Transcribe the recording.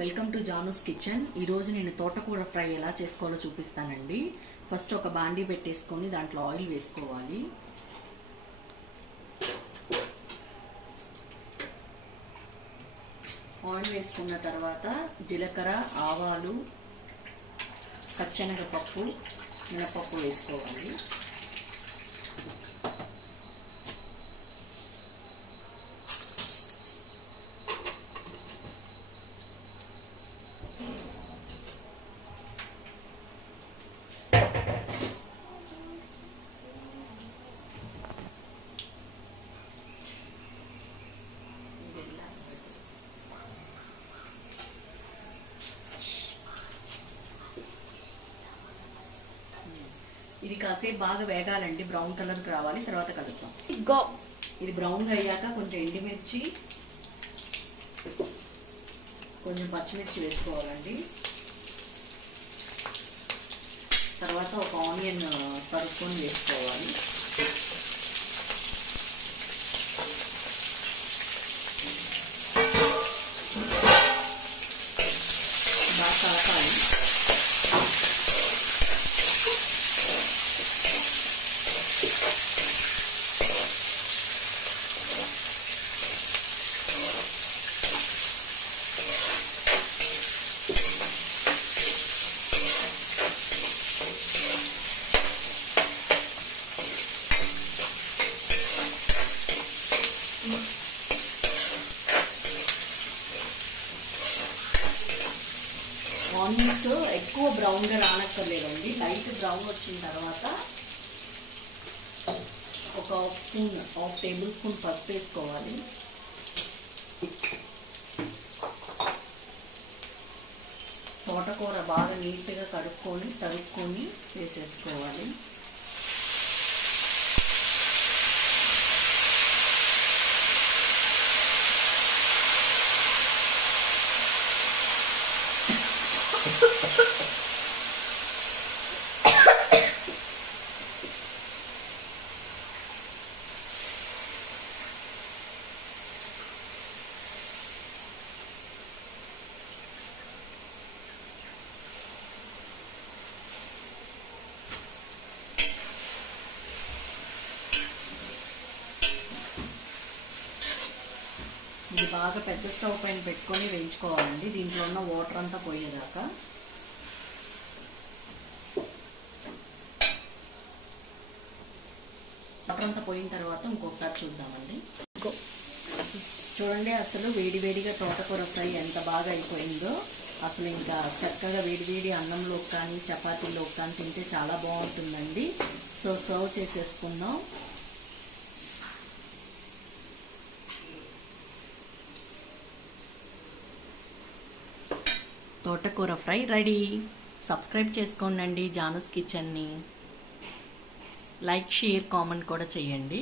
Welcome to Janu's kitchen. ఈరోజు నేను తోటకూర ఫ్రై ఎలా చేసుకోవాలో చూపిస్తానండి. ఫస్ట్ ఒక బాండీ పెట్టేసుకొని దాంట్లో ఆయిల్ వేసుకోవాలి. ఆయిల్ వేసుకున్న తర్వాత జీలకర్ర, ఆవాలు, పచ్చెనగపప్పు, మినపప్పు వేసుకోవాలి. ఇది కాసేపు బాగా వేగాలండి, బ్రౌన్ కలర్కి రావాలి, తర్వాత కలుపుతాం. ఇది బ్రౌన్ అయ్యాక కొంచెం ఎండుమిర్చి, కొంచెం పచ్చిమిర్చి వేసుకోవాలండి. తర్వాత ఒక ఆనియన్ తరుక్కొని వేసుకోవాలి. బాగా కలపాలి. ఆనియన్స్ ఎక్కువ బ్రౌన్గా రానక్కర్లేదండి, లైట్ బ్రౌన్ వచ్చిన తర్వాత ఒక హాఫ్ టేబుల్ స్పూన్ పసుపు వేసుకోవాలి. తోటకూర బాగా నీట్గా కడుక్కొని తరుక్కొని వేసేసుకోవాలి. ఇది బాగా పెద్ద స్టవ్ పైన పెట్టుకొని వేయించుకోవాలండి, దీంట్లో ఉన్న వాటర్ అంతా పోయేదాకా. వాటర్ అంతా పోయిన తర్వాత ఇంకొకసారి చూద్దామండి. చూడండి, అసలు వేడివేడిగా తోటకూర ఫ్రై ఎంత బాగా అయిపోయిందో. అసలు ఇంకా చక్కగా వేడివేడి అన్నంలో కానీ చపాతీలో కానీ తింటే చాలా బాగుంటుందండి. సో సర్వ్ చేసేసుకుందాం. తోటకూర ఫ్రై రెడీ. సబ్స్క్రైబ్ చేసుకోండి జానూస్ కిచెన్ని. లైక్, షేర్, కామెంట్ కూడా చేయండి.